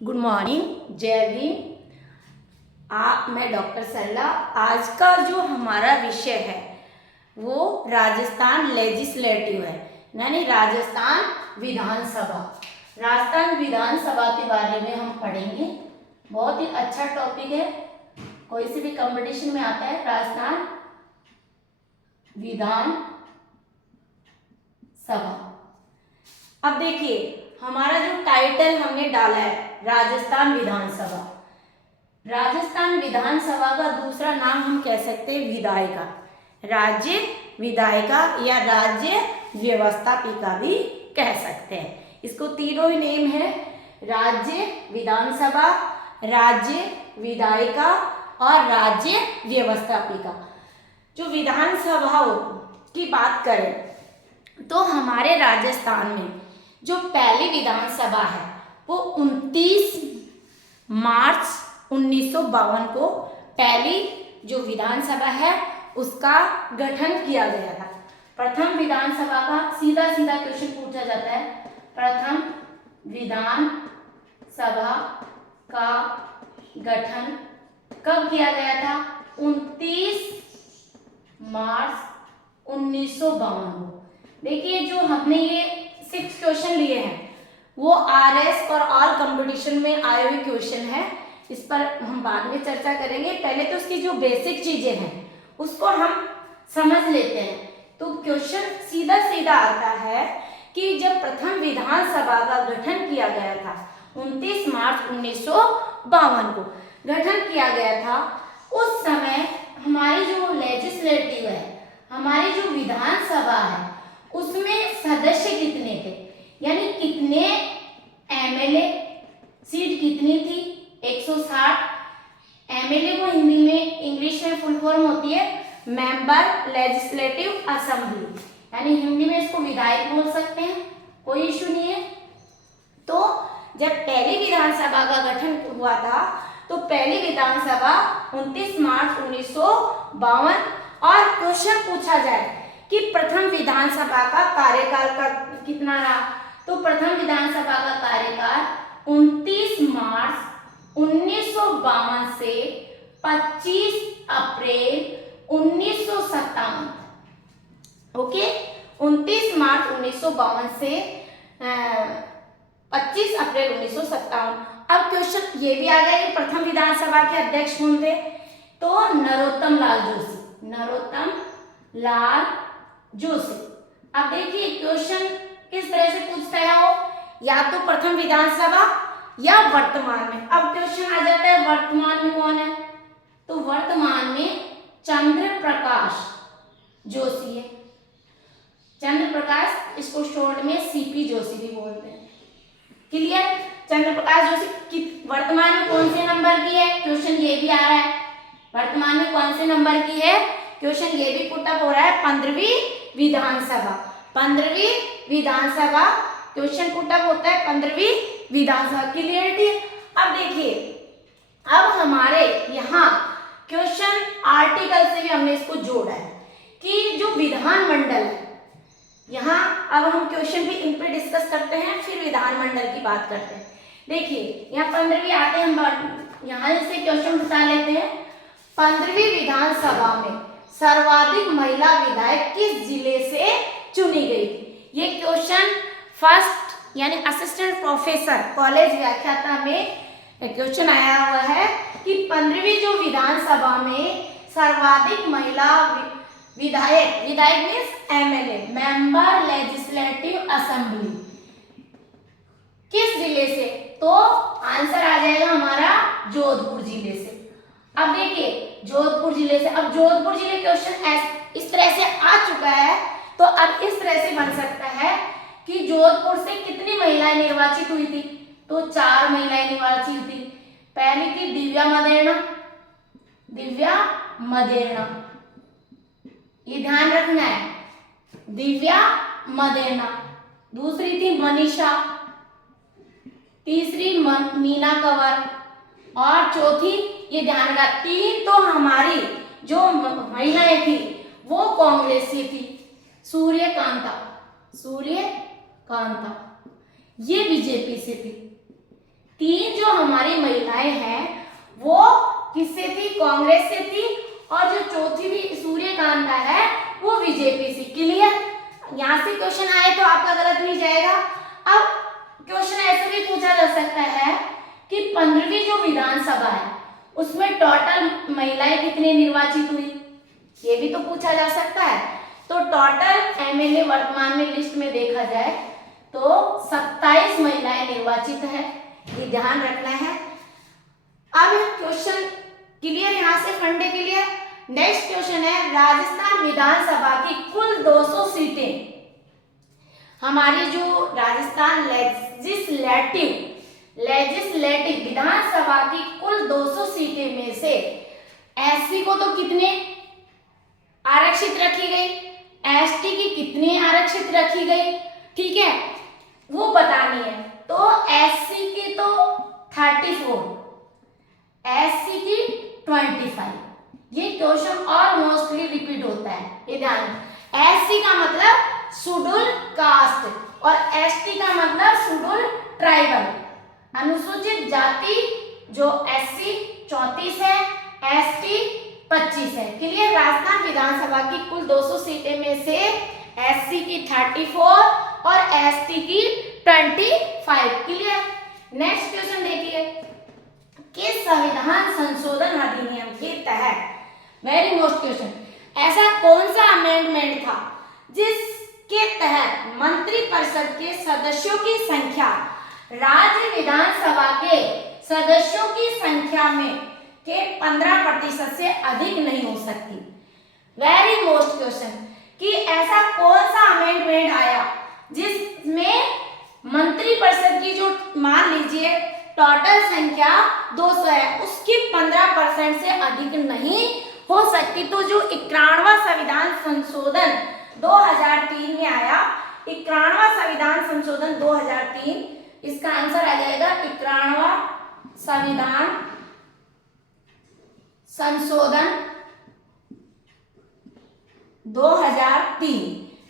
Good morning, जय भीम। मैं doctor सरला। आज का जो हमारा विषय है वो राजस्थान लेजिस्लेटिव है, यानी राजस्थान विधानसभा। राजस्थान विधानसभा के बारे में हम पढ़ेंगे। बहुत ही अच्छा टॉपिक है, कोई से भी कंपटीशन में आता है। राजस्थान विधान सभा। अब देखिए, हमारा जो टाइटल हमने डाला है राजस्थान विधानसभा। राजस्थान विधानसभा का दूसरा नाम हम कह सकते हैं विधायिका, राज्य विधायिका या राज्य व्यवस्थापिका भी कह सकते हैं। इसको तीनों ही नेम है, राज्य विधानसभा, राज्य विधायिका और राज्य व्यवस्थापिका। जो विधानसभाओं की बात करें तो हमारे राजस्थान में जो पहली विधानसभा है वो 29 मार्च 1952 को पहली जो विधानसभा है उसका गठन किया गया था। प्रथम विधानसभा का सीधा सीधा क्वेश्चन पूछा जाता है। प्रथम विधानसभा का गठन कब किया गया था? 29 मार्च 1952 को। देखिए, जो हमने ये 6 क्वेश्चन लिए हैं वो RS और ऑल कंपटीशन में आए हुए क्वेश्चन है। इस पर हम बाद में चर्चा करेंगे। पहले तो उसकी जो बेसिक चीजें हैं उसको हम समझ लेते हैं। तो क्वेश्चन सीधा सीधा आता है कि जब प्रथम विधानसभा का गठन किया गया था 29 मार्च 1952 को गठन किया गया था, उस समय हमारी जो लेजिस्लेटिव है, हमारी जो विधानसभा है, उसमें सदस्य कितने थे, यानी कितने MLA, सीट कितनी थी? 160। MLA को हिंदी में इंग्लिश में फुल फॉर्म होती है मेंबर लेजिस्लेटिव असेंबली, यानी हिंदी में इसको विधायक बोल सकते हैं, कोई इशू नहीं है। तो जब पहली विधानसभा का गठन हुआ था तो पहली विधानसभा 29 मार्च 1952। और क्वेश्चन पूछा जाए कि प्रथम विधानसभा का कार्यकाल का कितना रहा, तो प्रथम विधानसभा का कार्यकाल 29 मार्च 1952 से 25 अप्रैल 1957। ओके, 29 मार्च 1952 से 25 अप्रैल 1957। अब क्वेश्चन ये भी आ गया कि प्रथम विधानसभा के अध्यक्ष कौन थे? तो नरोत्तम लाल जोशी। नरोत्तम लाल जोशी। अब देखिए, क्वेश्चन किस तरह से पूछता है वो, या तो प्रथम विधानसभा या वर्तमान में। अब क्वेश्चन आ जाता है वर्तमान में कौन है, तो वर्तमान में चंद्र प्रकाश जोशी है। चंद्र प्रकाश, इसको शॉर्ट में CP जोशी भी बोलते हैं। क्लियर? चंद्र प्रकाश जोशी वर्तमान में कौन से नंबर की है? क्वेश्चन ये भी आ रहा है, वर्तमान में कौन से नंबर की है? क्वेश्चन ये भी पुट अप हो रहा है, 15वीं विधानसभा। 15वीं विधानसभा क्वेश्चन पुट अप होता है, 15वीं विधानसभा। क्लियरिटी? अब देखिए, अब हमारे यहाँ क्वेश्चन आर्टिकल से भी हमने इसको जोड़ा है कि जो विधानमंडल है, यहाँ अब हम क्वेश्चन भी इन पे डिस्कस करते हैं, फिर विधानमंडल की बात करते हैं। देखिए, यहाँ 15वीं आते हैं, हम यहाँ से क्वेश्चन उठा लेते हैं। 15वीं विधानसभा में सर्वाधिक महिला विधायक किस जिले से चुनी गई थी? ये क्वेश्चन फर्स्ट यानी असिस्टेंट प्रोफेसर कॉलेज व्याख्याता में क्वेश्चन आया हुआ है कि 15वीं जो विधानसभा में सर्वाधिक महिला विधायक, विधायक means MLA, member legislative assembly, किस जिले से? तो आंसर आ जाएगा हमारा जोधपुर जिले से। अब देखिए, जोधपुर जिले से, अब जोधपुर जिले क्वेश्चन इस तरह से आ चुका है, तो अब इस तरह से बन सकता है कि जोधपुर से कितनी महिलाएं निर्वाचित हुई थी? तो 4 महिलाएं निर्वाचित हुई थी। पहली थी दिव्या मदेरणा, दिव्या मदेरणा, ये ध्यान रखना है, दिव्या मदेरणा। दूसरी थी मनीषा, तीसरी मीना कंवर, और चौथी, ये ध्यान रखा, 3 तो हमारी जो महिलाएं थी वो कांग्रेसी थी, सूर्यकांता, ये बीजेपी से थी। 3 जो हमारी महिलाएं हैं वो किससे थी? कांग्रेस से थी, और जो चौथी भी सूर्यकांता है वो बीजेपी से। क्लियर? यहाँ से क्वेश्चन आए तो आपका गलत नहीं जाएगा। अब क्वेश्चन ऐसे भी पूछा जा सकता है कि 15वीं जो विधानसभा है उसमें टोटल महिलाएं कितनी निर्वाचित हुई, ये भी तो पूछा जा सकता है। तो टोटल एमएलए वर्तमान में लिस्ट में देखा जाए तो 27 महिलाएं निर्वाचित है, ये ध्यान रखना है। अब क्वेश्चन क्लियर? यहाँ से फंडे क्लियर। नेक्स्ट क्वेश्चन है, राजस्थान विधानसभा की कुल 200 सीटें, हमारी जो राजस्थान लेजिस्लेटिव विधानसभा की कुल 200 सीटें में से एससी को तो कितने आरक्षित रखी गई, एसटी की कितनी आरक्षित रखी गई, ठीक है, वो बतानी है। तो एससी की तो 34, एससी की 25। ये क्वेश्चन और मोस्टली रिपीट होता है, ये ध्यान। एससी का मतलब शेड्यूल कास्ट और एसटी का मतलब शेड्यूल ट्राइबल, अनुसूचित जाति। जो एससी 34 है, एसटी 25 है। क्लियर? राजस्थान विधानसभा की कुल 200 सीटें में से एससी की 34 और एसटी की 25। क्लियर? नेक्स्ट क्वेश्चन देखिए, किस संविधान संशोधन अधिनियम के तहत, वेरी मोस्ट क्वेश्चन, ऐसा कौन सा अमेंडमेंट था जिसके तहत मंत्रिपरिषद के सदस्यों की संख्या राज्य विधानसभा के सदस्यों की संख्या में के 15% से अधिक नहीं हो सकती? वेरी मोस्ट क्वेश्चन, कि ऐसा कौन सा अमेंडमेंट आया जिसमें मंत्रिपरिषद की जो मान लीजिए टोटल संख्या 200 है, उसकी 15% से अधिक नहीं हो सकती। तो जो 91वां संविधान संशोधन 2003 में आया, 91वां संविधान संशोधन 2003, इसका आंसर आ जाएगा 91वां संविधान संशोधन 2003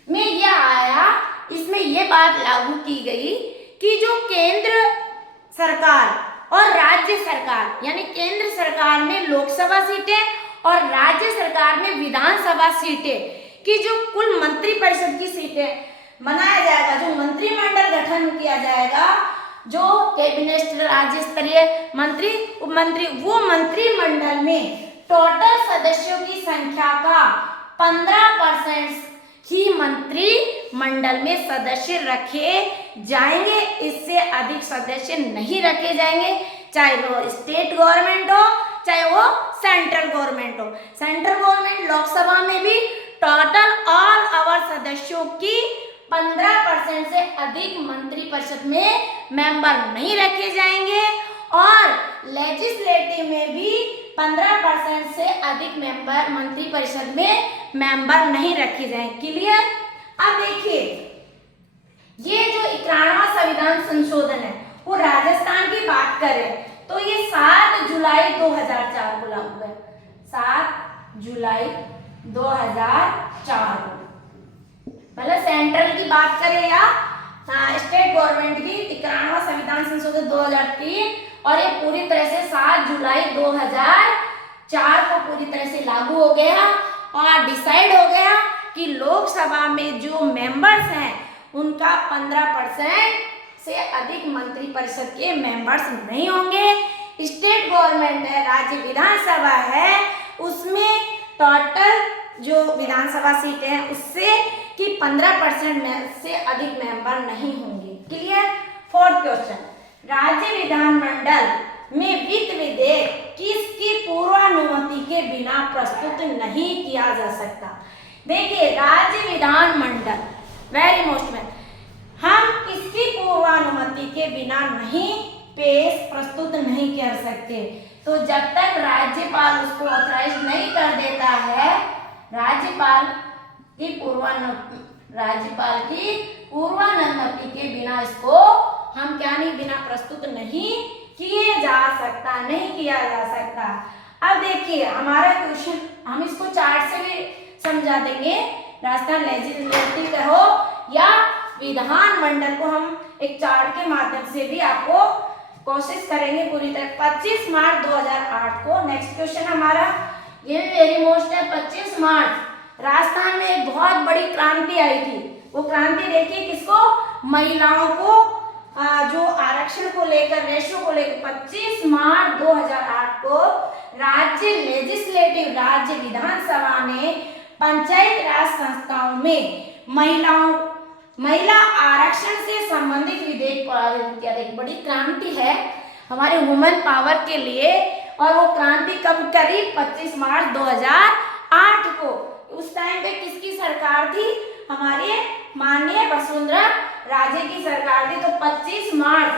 में यह आया। इसमें यह बात लागू की गई कि जो केंद्र सरकार और राज्य सरकार, यानी केंद्र सरकार में लोकसभा सीटें और राज्य सरकार में विधानसभा सीटें की जो कुल मंत्रिपरिषद की सीटें बनाया जाएगा, जो मंत्रिमंडल गठन किया जाएगा, जो कैबिनेट राज्य स्तरीय मंत्री उप मंत्री, वो मंत्रिमंडल में टोटल सदस्यों की संख्या का 15% ही मंत्रिमंडल में सदस्य रखे जाएंगे, इससे अधिक सदस्य नहीं रखे जाएंगे, चाहे वो स्टेट गवर्नमेंट हो चाहे वो सेंट्रल गवर्नमेंट हो। सेंट्रल गवर्नमेंट लोकसभा में भी टोटल ऑल आवर सदस्यों की 15% से अधिक मंत्रिपरिषद में मेंबर नहीं रखे जाएंगे, और लेजिस्लेटिव में भी 15% से अधिक मेंबर मंत्रिपरिषद में मेंबर नहीं रखे जाएंगे। क्लियर? अब देखिए, ये जो 91वां संविधान संशोधन है वो राजस्थान की बात करें तो ये 7 जुलाई 2004 को लागू है। 7 जुलाई 2004 को, मतलब सेंट्रल की बात करें या स्टेट गवर्नमेंट की, 91वां संविधान संशोधन 2003, और ये पूरी तरह से 7 जुलाई 2004 को पूरी तरह से लागू हो गया और डिसाइड हो गया कि लोकसभा में जो मेंबर्स हैं उनका 15% से अधिक मंत्रिपरिषद के मेंबर्स नहीं होंगे। स्टेट गवर्नमेंट है, राज्य विधानसभा है, उसमें टोटल जो विधानसभा सीटें हैं उससे कि 15% से अधिक मेंबर नहीं होंगे। क्लियर? फोर्थ क्वेश्चन, राज्य विधानमंडल में वित्त विधेयक किसकी पूर्वानुमति के बिना प्रस्तुत नहीं किया जा सकता? देखिए, राज्य विधानमंडल, वेरी मोस्ट में, हम किसकी पूर्वानुमति के बिना नहीं प्रस्तुत नहीं कर सकते। तो जब तक राज्यपाल उसको ऑथराइज नहीं कर देता है, राज्यपाल की पूर्वानुमति के बिना इसको हम क्या नहीं, बिना प्रस्तुत नहीं किए जा सकता, नहीं किया जा सकता। अब देखिए हमारा क्वेश्चन, हम इसको चार्ट से भी समझा देंगे। राजस्थान लेजिस्लेटिव हो या विधानमंडल को हम एक चार्ट के माध्यम से भी आपको कोशिश करेंगे पूरी तरह। 25 मार्च 2008 को नेक्स्ट क्वेश्चन हमारा, ये वेरी मोस्ट है। 25 मार्च राजस्थान में एक बहुत बड़ी क्रांति आई थी। वो क्रांति देखिए किसको, महिलाओं को जो आरक्षण को लेकर, रेशो को लेकर 25 मार्च 2008 को राज्य लेजिस्लेटिव, राज्य विधानसभा ने पंचायत राज संस्थाओं में महिला आरक्षण से संबंधित विधेयक पारित किया। एक बड़ी क्रांति है हमारे वुमेन पावर के लिए, और वो क्रांति कब करी, 25 मार्च 2008 को। उस टाइम पे किसकी सरकार थी, हमारे माननीय वसुंधरा राजे की सरकार थी। तो 25 मार्च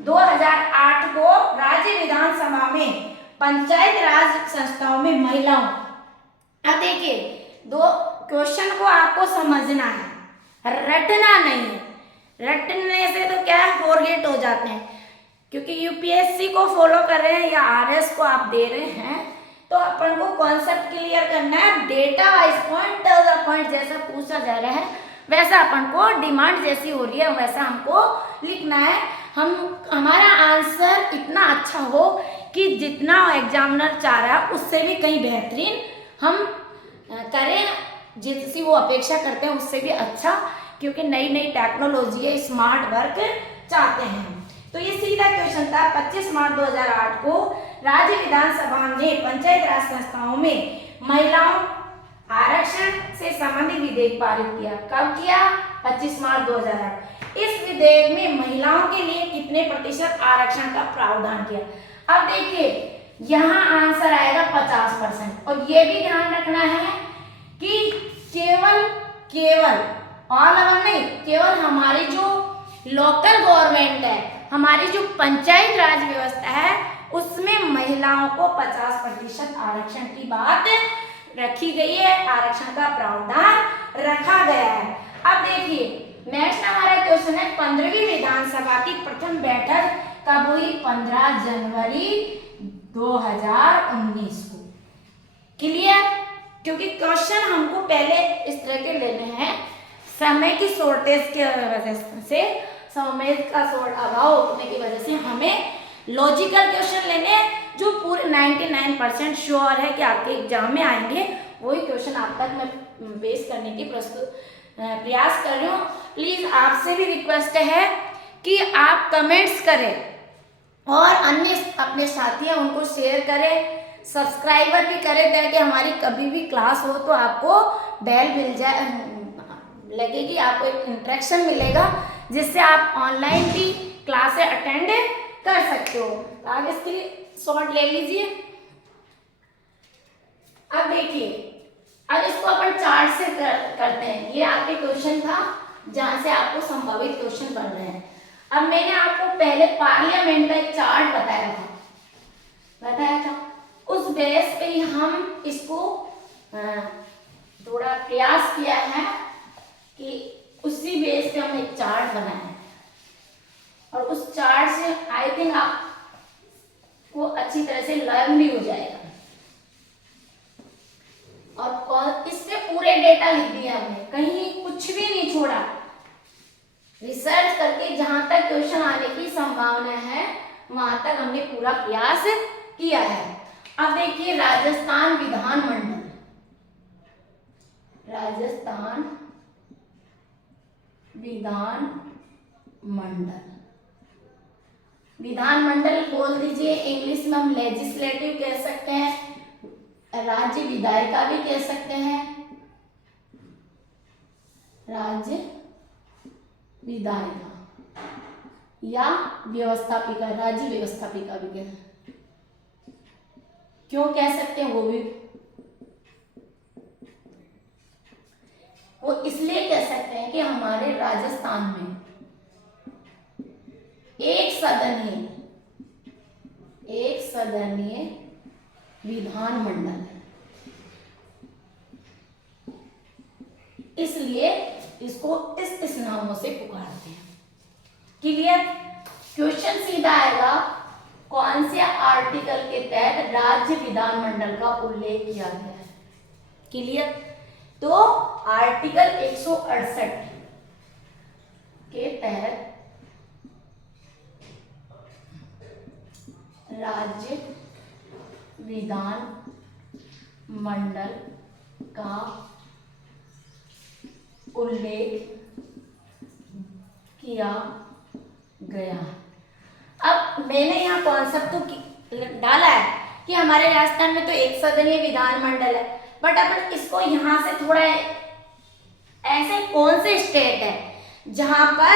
2008 को राज्य विधानसभा में पंचायत राज संस्थाओं में महिलाओं, अब देखिए दो क्वेश्चन को आपको समझना है, रटना नहीं है। रटने से तो क्या है, फॉरगेट हो जाते हैं। क्योंकि यूपीएससी को फॉलो कर रहे हैं या आरएस को आप दे रहे हैं, तो अपन को कॉन्सेप्ट क्लियर करना है। Data wise point two the point जैसा पूछा जा रहा है वैसा अपन को, डिमांड जैसी हो रही है वैसा हमको लिखना है। हमारा आंसर इतना अच्छा हो कि जितना एग्जामिनर चाह रहा है उससे भी कहीं बेहतरीन हम करें, जिसकी वो अपेक्षा करते हैं उससे भी अच्छा, क्योंकि नई नई टेक्नोलॉजी है, स्मार्ट वर्क चाहते हैं। तो ये सीधा क्वेश्चन था। 25 मार्च 2008 को राज्य विधानसभा ने पंचायत राज संस्थाओं में महिलाओं आरक्षण से संबंधित विधेयक पारित किया। कब किया, 25 मार्च 2008। इस विधेयक में महिलाओं के लिए कितने प्रतिशत आरक्षण का प्रावधान किया। अब देखिए यहाँ आंसर आएगा 50%, और ये भी ध्यान रखना है कि केवल ऑल ओवर नहीं, केवल हमारी जो लोकल गवर्नमेंट है, हमारी जो पंचायत राज व्यवस्था है, उसमें महिलाओं को 50% आरक्षण की बात रखी गई है, आरक्षण का प्रावधान रखा गया है। अब देखिए नेक्स्ट हमारा क्वेश्चन है, 15वीं विधानसभा की प्रथम बैठक कब हुई, 15 जनवरी 2019 को। क्लियर, क्योंकि क्वेश्चन हमको पहले इस तरह के लेने हैं, समय की शॉर्टेज की वजह से, समय का अभाव होने की वजह से हमें लॉजिकल क्वेश्चन लेने जो पूरे 99% श्योर है कि आपके एग्जाम में आएंगे, वही क्वेश्चन आप तक मैं बेस करने की प्रयास कर रही हूँ। प्लीज आपसे भी रिक्वेस्ट है कि आप कमेंट्स करें और अन्य अपने साथी हैं उनको शेयर करें, सब्सक्राइबर भी करें, ताकि हमारी कभी भी क्लास हो तो आपको बेल मिल जाए, लगेगी, आपको एक इंटरेक्शन मिलेगा, जिससे आप ऑनलाइन भी क्लासें अटेंड कर सकते हो। आगे इसकी शॉर्ट ले लीजिए। अब देखिए, अब इसको अपन चार्ट से करते हैं। ये आपके क्वेश्चन था जहां से आपको संभावित क्वेश्चन बन रहे हैं। अब मैंने आपको पहले पार्लियामेंट का एक चार्ट बताया था, उस बेस पे ही हम इसको थोड़ा प्रयास किया है कि उसी बेस पे हम एक चार्ट बनाए, और उस चार्ट से आई थिंक आपको अच्छी तरह से लर्न भी हो जाएगा। और इस पे पूरे डेटा लिख दिया हमने, कहीं कुछ भी नहीं छोड़ा। रिसर्च करके जहां तक क्वेश्चन आने की संभावना है वहां तक हमने पूरा प्रयास किया है। अब देखिए राजस्थान विधानमंडल बोल दीजिए, इंग्लिश में हम लेजिस्लेटिव कह सकते हैं, राज्य विधायिका भी कह सकते हैं, राज्य विधायिका या व्यवस्थापिका, राज्य व्यवस्थापिका भी कह सकते हैं। क्यों कह सकते हैं वो इसलिए कह सकते हैं कि हमारे राजस्थान में एक सदनीय विधानमंडल है, इसलिए इसको इस नामों से पुकारते हैं। क्लियर, क्वेश्चन सीधा आएगा, कौन से आर्टिकल के तहत राज्य विधानमंडल का उल्लेख किया गया है। क्लियर, तो आर्टिकल 168 के तहत राज्य विधान मंडल का उल्लेख किया गया। अब मैंने यहाँ कॉन्सेप्ट तो डाला है कि हमारे राजस्थान में तो एक सदनीय विधानमंडल है, बट अपन इसको यहाँ से थोड़ा ऐसे कौन से स्टेट है जहां पर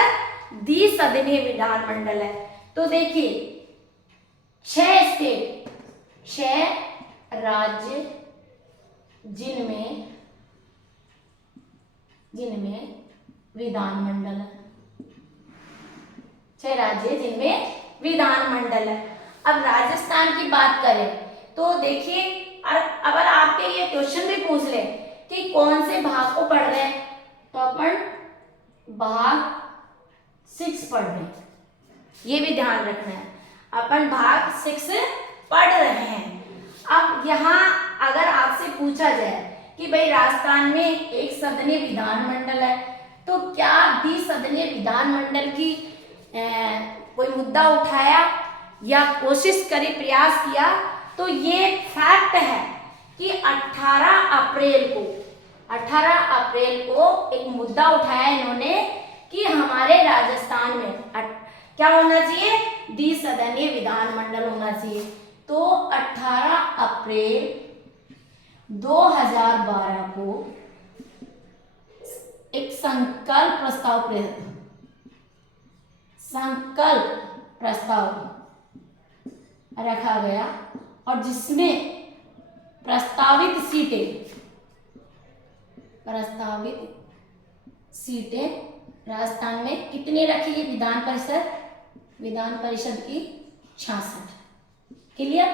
द्विसदनीय विधानमंडल है, तो देखिए 6 स्टेट, 6 राज्य जिनमें विधानमंडल है, 6 राज्य जिनमें विधानमंडल है। अब राजस्थान की बात करें तो देखिए, अगर आपके ये क्वेश्चन भी पूछ ले कि कौन से भाग को पढ़ रहे हैं, तो अपन भाग 6 पढ़ रहे हैं, ये भी ध्यान रखना है, अपन भाग 6 पढ़ रहे हैं। अब यहाँ अगर आपसे पूछा जाए कि भाई राजस्थान में एक सदनीय विधानमंडल है, तो क्या द्विसदनीय विधानमंडल की कोई मुद्दा उठाया या कोशिश करी, प्रयास किया, तो ये फैक्ट है कि 18 अप्रैल को एक मुद्दा उठाया इन्होंने कि हमारे राजस्थान में क्या होना चाहिए, द्विसदनीय विधानमंडल होना चाहिए। तो 18 अप्रैल 2012 को एक संकल्प प्रस्ताव रखा गया, और जिसमें प्रस्तावित सीटें राजस्थान में कितनी रखी है, विधान परिषद की 66। क्लियर।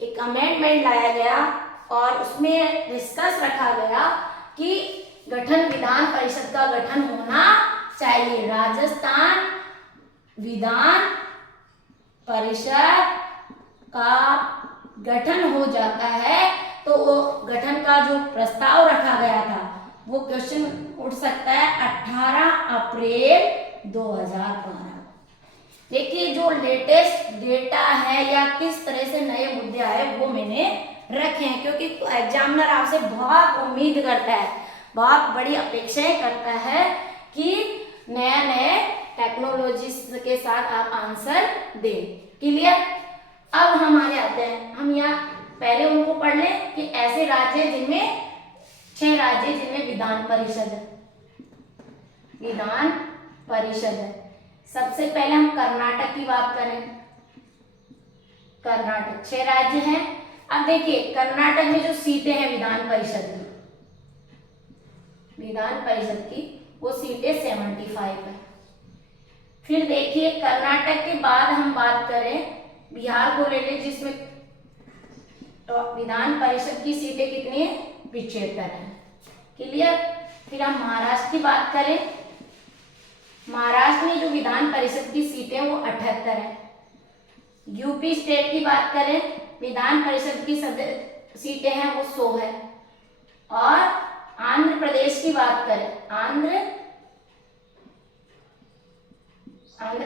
एक अमेंडमेंट लाया गया और उसमें डिस्कस रखा गया कि विधान परिषद का गठन होना चाहिए। राजस्थान विधान परिषद का गठन हो जाता है तो वो गठन का जो प्रस्ताव रखा गया था, वो क्वेश्चन उठ सकता है 18 अप्रैल 2012। देखिए जो लेटेस्ट डेटा है या किस तरह से नए मुद्दे आए वो मैंने रखे हैं, क्योंकि एग्जामिनर आपसे बहुत उम्मीद करता है, बहुत बड़ी अपेक्षाएं करता है कि नए टेक्नोलॉजी के साथ आप आंसर दें। क्लियर। अब हमारे आते हैं, हम यहाँ पहले उनको पढ़ लें कि ऐसे राज्य जिनमें 6 राज्य जिनमें विधान परिषद है। सबसे पहले हम कर्नाटक की बात करें। कर्नाटक 6 राज्य हैं। अब देखिए कर्नाटक में जो सीटें हैं विधान परिषद की वो सीटें 75 है। फिर देखिए कर्नाटक के बाद हम बात करें बिहार को ले लें, जिसमें तो विधान परिषद की सीटें कितनी है, 75 है। क्लियर। फिर हम महाराष्ट्र की बात करें, महाराष्ट्र में जो विधान परिषद की सीटें वो 78 है। यूपी स्टेट की बात करें, विधान परिषद की सीटें हैं वो 100 है। और आंध्र प्रदेश की बात करें, आंध्र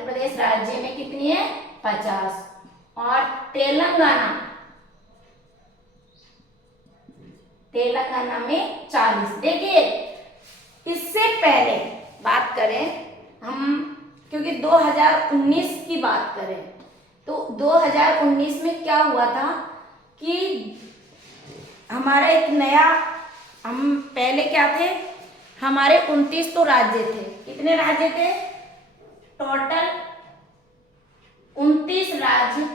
प्रदेश राज्य में कितनी है, 50। और तेलंगाना में 40। देखिए इससे पहले बात करें हम, क्योंकि 2019 की बात करें तो 2019 में क्या हुआ था कि हमारा एक नया, हम पहले क्या थे, हमारे 29 तो राज्य थे। कितने राज्य थे टोटल, 29 राज्य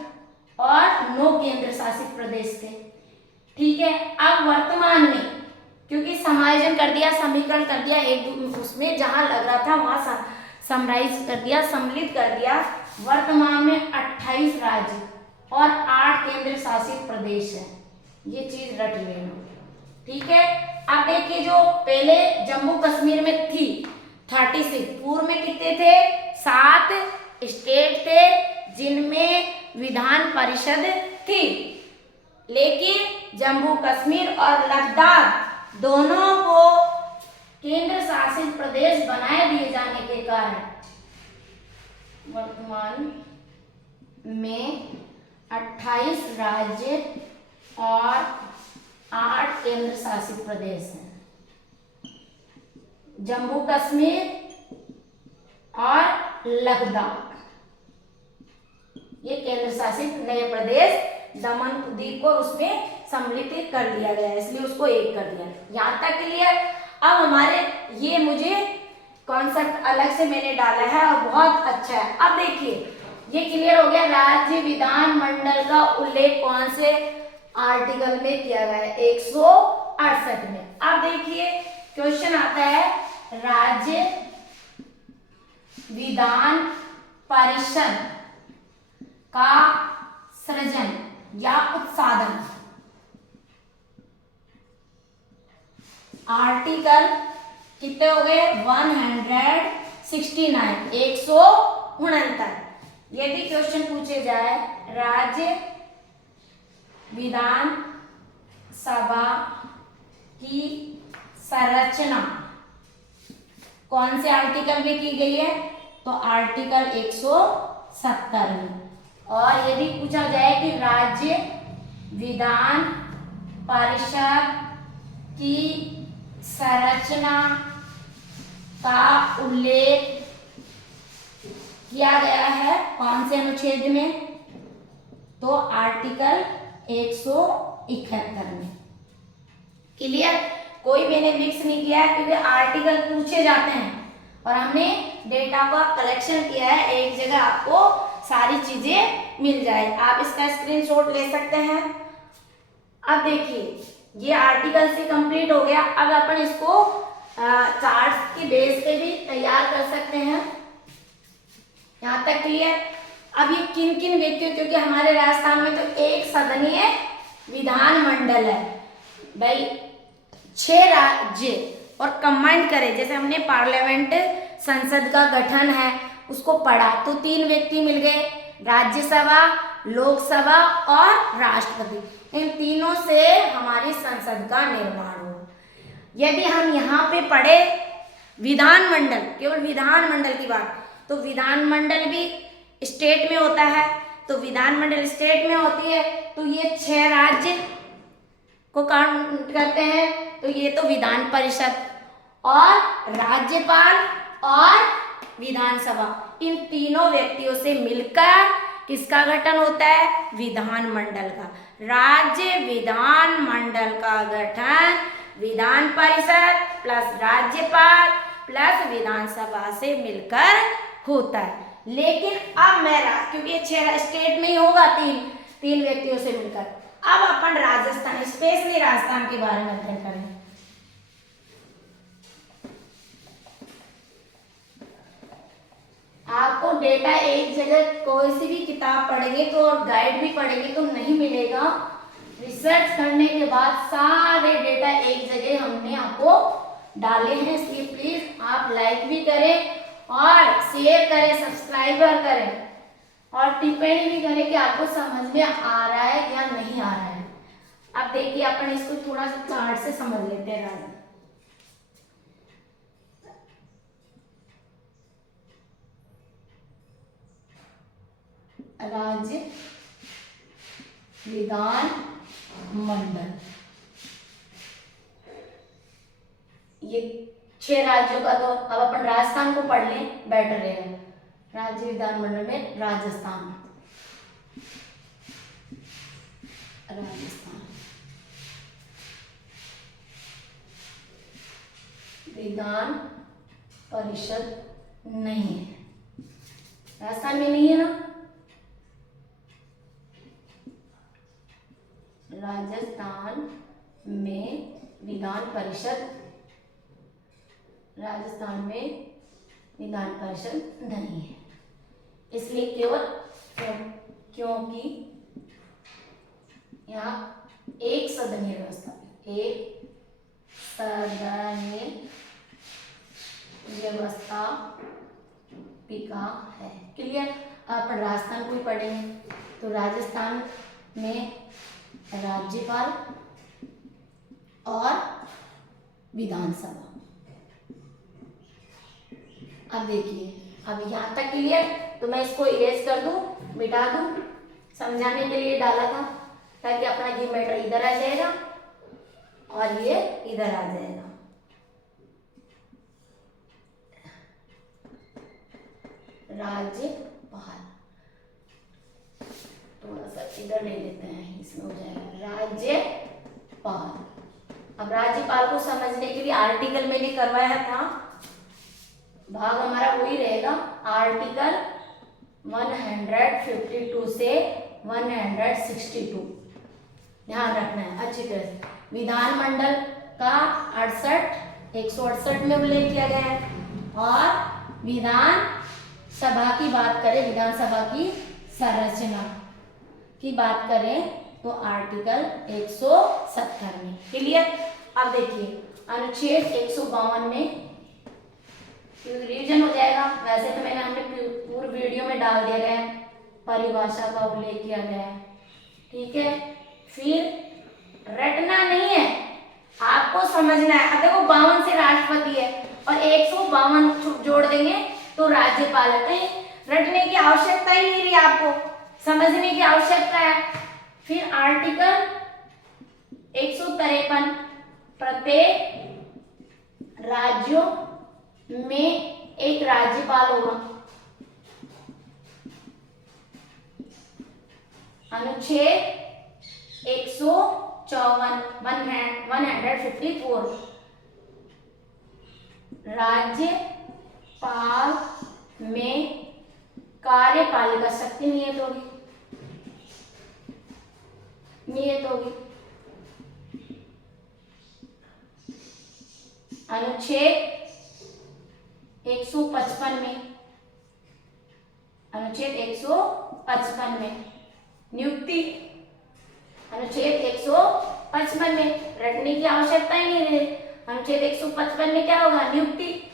और 9 केंद्र शासित प्रदेश थे। ठीक है। अब वर्तमान में क्योंकि समायोजन कर दिया, समीकरण कर दिया, एक उसमें जहां लग रहा था वहां समराइज कर दिया, सम्मिलित कर दिया। वर्तमान में 28 राज्य और 8 केंद्र शासित प्रदेश है। ये चीज रट लेना। ठीक है। अब देखिए जो पहले जम्मू कश्मीर में थी 36, पूर्व में कितने थे, 7 स्टेट थे जिनमें विधान परिषद थी। लेकिन जम्मू कश्मीर और लद्दाख दोनों को केंद्र शासित प्रदेश बनाए दिए जाने के कारण वर्तमान में 28 राज्य और 8 केंद्र शासित प्रदेश हैं। जम्मू कश्मीर और लद्दाख ये केंद्र शासित नए प्रदेश, दमन द्वीप को उसमें सम्मिलित कर दिया गया है, इसलिए उसको एक कर दिया। यहाँ तक क्लियर। अब हमारे ये मुझे कॉन्सेप्ट अलग से मैंने डाला है और बहुत अच्छा है। अब देखिए ये क्लियर हो गया। राज्य विधानमंडल का उल्लेख कौन से आर्टिकल में किया गया है? 168 में। अब देखिए क्वेश्चन आता है, राज्य विधान परिषद का सृजन या उत्साधन आर्टिकल कितने हो गए? 169 169। यदि क्वेश्चन पूछे जाए राज्य विधान सभा की संरचना कौन से आर्टिकल में की गई है? तो आर्टिकल 170 में। और यदि पूछा जाए कि राज्य विधान परिषद की संरचना का उल्लेख किया गया है कौन से अनुच्छेद में? तो आर्टिकल 171 में। क्लियर? कोई मैंने मिक्स नहीं किया है क्योंकि आर्टिकल पूछे जाते हैं और हमने डेटा का कलेक्शन किया है, एक जगह आपको सारी चीजें मिल जाए। आप इसका स्क्रीनशॉट ले सकते हैं। अब देखिए ये आर्टिकल से कंप्लीट हो गया। अब अपन इसको चार्ट्स के बेस पे भी तैयार कर सकते हैं। यहाँ तक क्लियर? अब ये किन किन व्यक्तियों, क्योंकि हमारे राजस्थान में तो एक सदनीय विधानमंडल है भाई, 6 राज्य और कंबाइंड करें, जैसे हमने पार्लियामेंट संसद का गठन है उसको पढ़ा तो 3 व्यक्ति मिल गए, राज्यसभा, लोकसभा और राष्ट्रपति। इन तीनों से हमारी संसद का निर्माण हो। यदि हम यहाँ पे पढ़े विधानमंडल, केवल विधानमंडल की बात, तो विधानमंडल भी स्टेट में होता है, तो विधानमंडल स्टेट में होती है तो ये 6 राज्य को काउंट करते हैं, तो ये तो विधान परिषद और राज्यपाल और विधानसभा, इन तीनों व्यक्तियों से मिलकर किसका गठन होता है? विधानमंडल का। राज्य विधानमंडल का गठन विधान परिषद प्लस राज्यपाल प्लस विधानसभा से मिलकर होता है। लेकिन अब मेरा, क्योंकि ये 6 स्टेट में ही होगा, तीन व्यक्तियों से मिलकर, अब अपन राजस्थान, स्पेशली राजस्थान के बारे में अध्ययन करें। आपको डेटा एक जगह कोई सी भी किताब पढ़ेंगे तो और गाइड भी पढ़ेंगे तो नहीं मिलेगा। रिसर्च करने के बाद सारे डेटा एक जगह हमने आपको डाले हैं, इसलिए प्लीज आप लाइक भी करें और शेयर करें, सब्सक्राइब करें और टिप्पणी भी करें कि आपको समझ में आ रहा है या नहीं आ रहा है। अब देखिए अपन इसको थोड़ा सा चार्ट से समझ लेते हैं। राज्य विधान मंडल, ये 6 राज्यों का, तो अब अपन राजस्थान को पढ़ लें, बेटर रहेगा। राज्य विधानमंडल में राजस्थान विधान परिषद नहीं है, राजस्थान में नहीं है ना। राजस्थान में विधान परिषद, राजस्थान में विधान परिषद नहीं है, इसलिए केवल क्योंकि यहाँ एक सदनीय व्यवस्था, एक सदनीय व्यवस्था पिका है। क्लियर? अपन राजस्थान को ही पढ़ेंगे तो राजस्थान में राज्यपाल और विधानसभा। अब देखिए, अब यहाँ तक क्लियर, तो मैं इसको इरेज कर दूं, मिटा दूं। समझाने के लिए डाला था, ताकि अपना ये मैटर इधर आ जाएगा और ये इधर आ जाएगा। राज्यपाल, थोड़ा सा इधर ले लेते हैं, इसमें हो जाएगा राज्यपाल। अब राज्यपाल को समझने के लिए आर्टिकल मैंने करवाया था, भाग हमारा वही रहेगा, आर्टिकल 152 से 162, ध्यान रखना है अच्छी तरह से। विधानमंडल का 168 में उल्लेख किया गया है, और विधान सभा की बात करें, विधानसभा की संरचना की बात करें तो आर्टिकल 170 में। क्लियर। अब देखिए अनुच्छेद 152 में रिवीजन हो जाएगा। वैसे तो हमने पूर्व वीडियो में डाल दिया गया है, परिभाषा का उल्लेख किया गया है, ठीक है। फिर रटना नहीं है, आपको समझना है। अब देखो 52 से राष्ट्रपति है और 152 जोड़ देंगे तो राज्यपाल है। कहीं रटने की आवश्यकता ही नहीं रही, आपको समझने की आवश्यकता है। फिर आर्टिकल 153, प्रत्येक राज्यों में एक राज्यपाल होगा। अनुच्छेद 154 154, राज्यपाल में कार्यपालिका शक्ति नियत होगी, नियत होगी। अनुच्छेद 155 में, अनुच्छेद 155 में नियुक्ति, अनुच्छेद 155 में रटने की आवश्यकता ही नहीं रही। अनुच्छेद 155 में क्या होगा, नियुक्ति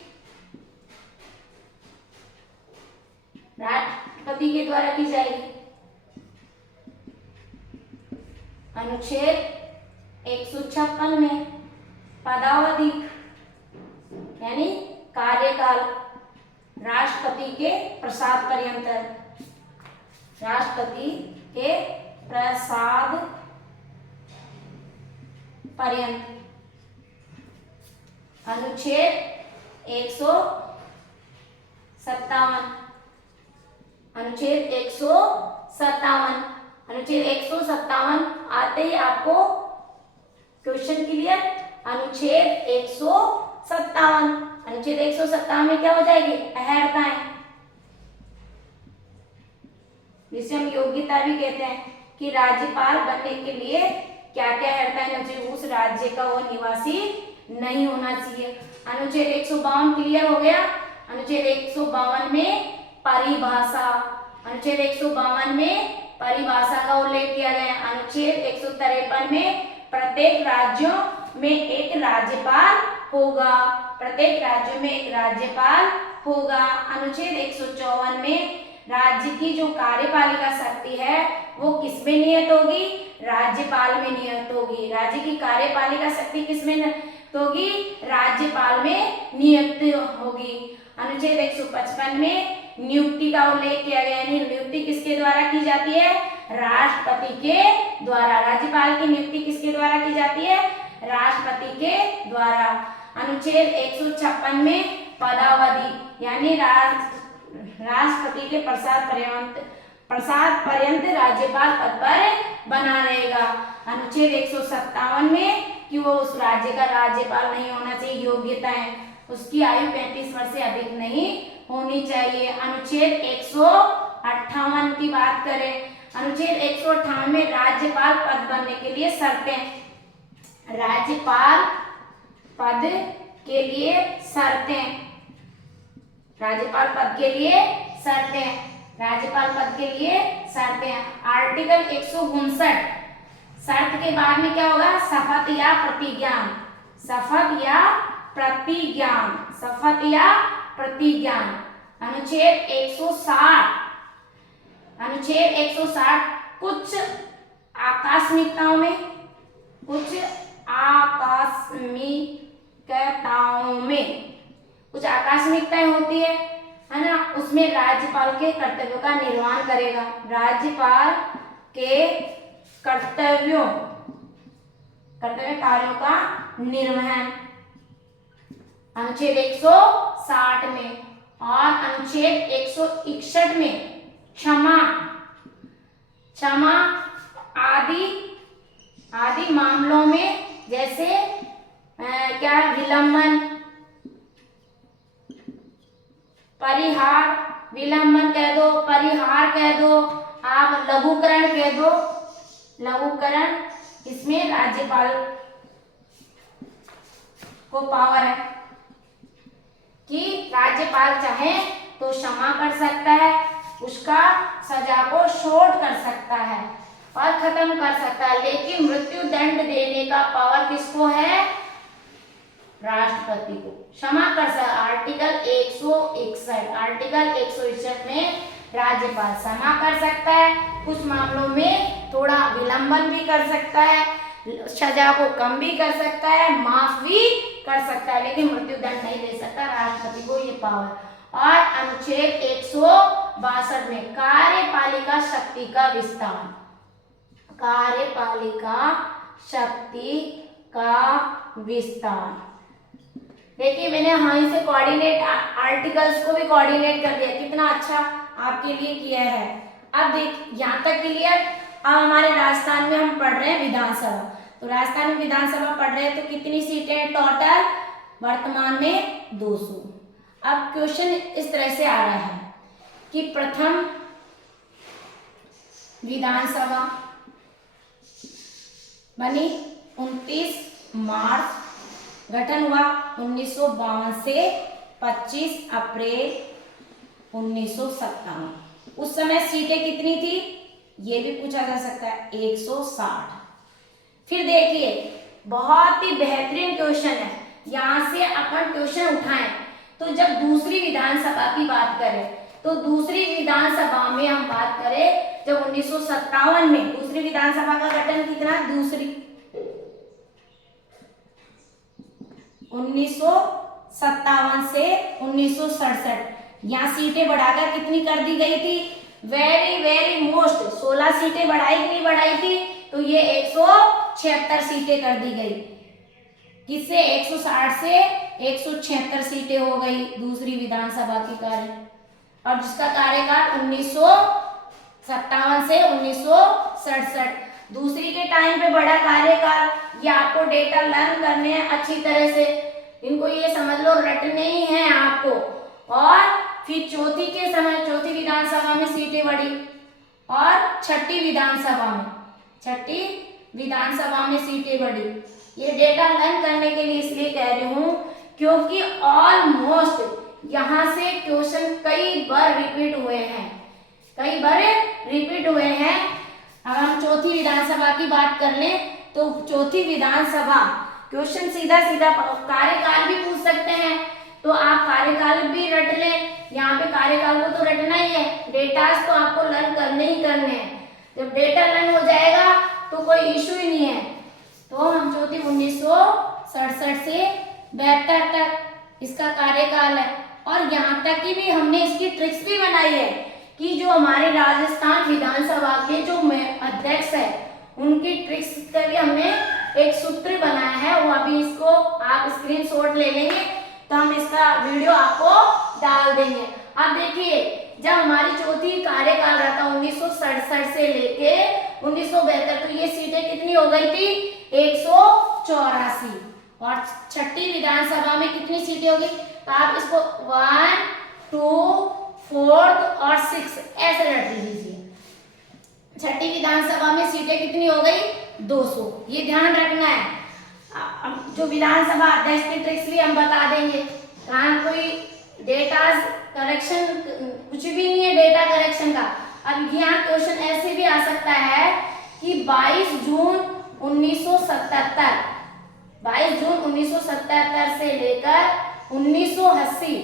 राष्ट्रपति के द्वारा की जाएगी। अनुच्छेद 156 में पदावधि यानी कार्यकाल राष्ट्रपति के प्रसाद पर्यंत, राष्ट्रपति के प्रसाद पर्यंत। अनुच्छेद 157, अनुच्छेद 157, अनुच्छेद 157 आते ही आपको क्वेश्चन क्लियर। अनुच्छेद 157, अनुच्छेद 157 में क्या हो जाएगी, अहर्ताएं, जिसे हम योग्यता भी कहते हैं कि राज्यपाल बनने के लिए क्या क्या अहर्ताएं होनी चाहिए, उस राज्य का वो निवासी नहीं होना चाहिए। अनुच्छेद 152 क्लियर हो गया। अनुच्छेद 152 में परिभाषा, अनुच्छेद 152 में परिभाषा का उल्लेख किया गया। अनुच्छेद 153 में प्रत्येक राज्यों में एक राज्यपाल होगा, प्रत्येक राज्य में एक राज्यपाल होगा। अनुच्छेद 154 में राज्य की जो कार्यपालिका शक्ति है वो किसमें नियत होगी, राज्यपाल में नियत होगी। राज्य की कार्यपालिका शक्ति किसमें नियत होगी, राज्यपाल में नियुक्त होगी। अनुच्छेद 155 में नियुक्ति का उल्लेख किया गया, यानी नियुक्ति किसके द्वारा की जाती है, राष्ट्रपति के द्वारा। राज्यपाल की नियुक्ति किसके द्वारा की जाती है, राष्ट्रपति के द्वारा। अनुच्छेद 156 में पदावधि यानी राष्ट्रपति के प्रसाद पर्यंत राज्यपाल पद पर बना रहेगा। अनुच्छेद 157 में कि वो उस राज्य का राज्यपाल नहीं होना चाहिए, योग्यता है उसकी आयु 35 वर्ष से अधिक नहीं होनी चाहिए। अनुच्छेद 158 की बात करें, अनुच्छेद 158 में राज्यपाल पद बनने के लिए शर्तें, राज्यपाल पद के लिए शर्तें, राज्यपाल पद के लिए शर्तें, राज्यपाल पद के लिए शर्तें। आर्टिकल 159 शर्त के बाद में क्या होगा, शपथ या प्रतिज्ञान, शपथ या प्रतिज्ञान, शपथ या प्रतिज्ञान। अनुच्छेद 160, अनुच्छेद 160 कुछ आकस्मिकताओं में, कुछ आकस्मिकताओं में कुछ आकस्मिकताएं होती है ना, उसमें राज्यपाल के कर्तव्यों का निर्वहन करेगा। राज्यपाल के कर्तव्यों कार्यों का निर्वहन अनुच्छेद 160 में और अनुच्छेद 161 में क्षमा आदि मामलों में, जैसे क्या विलंबन, विलंबन कह दो, परिहार कह दो, आप लघुकरण कह दो, लघुकरण, इसमें राज्यपाल को पावर है कि राज्यपाल चाहे तो क्षमा कर सकता है, उसका सजा को शॉर्ट कर सकता है और खत्म कर सकता है, लेकिन मृत्यु दंड देने का पावर किसको है? राष्ट्रपति को। क्षमा कर सकता, आर्टिकल 161 में राज्यपाल क्षमा कर सकता है, कुछ मामलों में थोड़ा विलंबन भी कर सकता है, सजा को कम भी कर सकता है, माफ भी कर सकता है, लेकिन मृत्यु दंड नहीं दे सकता, राष्ट्रपति को ये पावर। और अनुच्छेद 162 में कार्यपालिका शक्ति का विस्तार, कार्यपालिका शक्ति का विस्तार। देखिए मैंने यहीं से कोऑर्डिनेट आर्टिकल्स को भी कोऑर्डिनेट कर दिया, कितना अच्छा आपके लिए किया है। अब देख यहाँ तक क्लियर। अब हमारे राजस्थान में हम पढ़ रहे हैं विधानसभा, तो राजस्थान में विधानसभा पढ़ रहे हैं तो कितनी सीटें टोटल? वर्तमान में 200। अब क्वेश्चन इस तरह से आ रहा है कि प्रथम विधानसभा बनी 29 मार्च, गठन हुआ 1952 से 25 अप्रैल 1957। उस समय सीटें कितनी थी ये भी पूछा जा सकता है, 160। फिर देखिए बहुत ही बेहतरीन क्वेश्चन है, यहाँ से अपन क्वेश्चन उठाएं तो जब दूसरी विधानसभा की बात करें तो दूसरी विधानसभा में हम बात करें जब 1957 में दूसरी विधानसभा का गठन कितना? दूसरी 1957 से 1967, यहाँ सीटें बढ़ाकर कितनी कर दी गई थी? वेरी मोस्ट 16 सीटें बढ़ाई कि नहीं बढ़ाई थी? तो ये 176 सीटें कर दी गई। किससे? 160 से 176 सीटें हो गई दूसरी विधानसभा की कार्य, और जिसका कार्यकाल 1957 से 1967। दूसरी के टाइम पे बड़ा कार्यकाल, ये आपको डेटा लर्न करने हैं अच्छी तरह से, इनको ये समझ लो रटने ही हैं आपको। और फिर चौथी के समय चौथी विधानसभा में सीटें बढ़ी और छठी विधानसभा में सीटें बढ़ी। ये डेटा लर्न करने के लिए इसलिए कह रही हूँ क्योंकि ऑलमोस्ट यहाँ से क्वेश्चन कई बार रिपीट हुए हैं। अब हम चौथी विधानसभा की बात कर लें तो चौथी विधानसभा क्वेश्चन सीधा कार्यकाल भी पूछ सकते हैं, तो आप कार्यकाल भी रट लें। यहाँ पे कार्यकाल को तो रटना ही है, डेटास तो आपको लर्न करने ही करने हैं। जब डेटा लर्न हो जाएगा तो कोई इशू ही नहीं है। तो हम चौथी 1967 से 72 तक इसका कार्यकाल है, और यहाँ तक की भी हमने इसकी ट्रिक्स भी बनाई है कि जो हमारे राजस्थान विधानसभा के जो अध्यक्ष है उनकी ट्रिक्स का भी हमने एक सूत्र बनाया है, वो अभी इसको आप स्क्रीनशॉट ले लेंगे तो हम इसका वीडियो आपको डाल देंगे। अब देखिए जब हमारी चौथी कार्यकाल रहा था 1967 से लेके 1972, तो ये सीटें कितनी हो गई थी? 184। और छठी विधानसभा में कितनी सीटें होगी? तो आप इसको 1, 2, 4 और 6 ऐसे रट लीजिए। छठी विधानसभा में सीटें कितनी हो गई? 200। ये ध्यान रखना है। अब जो विधानसभा अध्यक्ष की ट्रिक्स भी हम बता देंगे। कहाँ कोई डेटा करेक्शन कुछ भी नहीं है डेटा करेक्शन का। अब यहाँ क्वेश्चन ऐसे भी आ सकता है कि 22 जून 1977 से लेकर 1980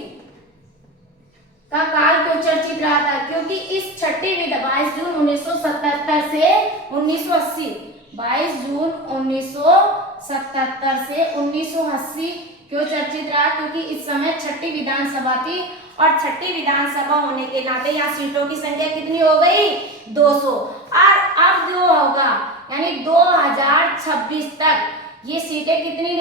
का काल क्यों चर्चित रहा था? क्योंकि इस छठी 22 जून 1977 से 1980, 22 जून 1977 से 1980 क्यों चर्चित रहा? क्योंकि इस समय छठी विधानसभा थी, और छठी विधानसभा होने के नाते यहाँ सीटों की संख्या कितनी हो गई? 200। और अब अब जो होगा यानी 2026 तक ये सीटें कितनी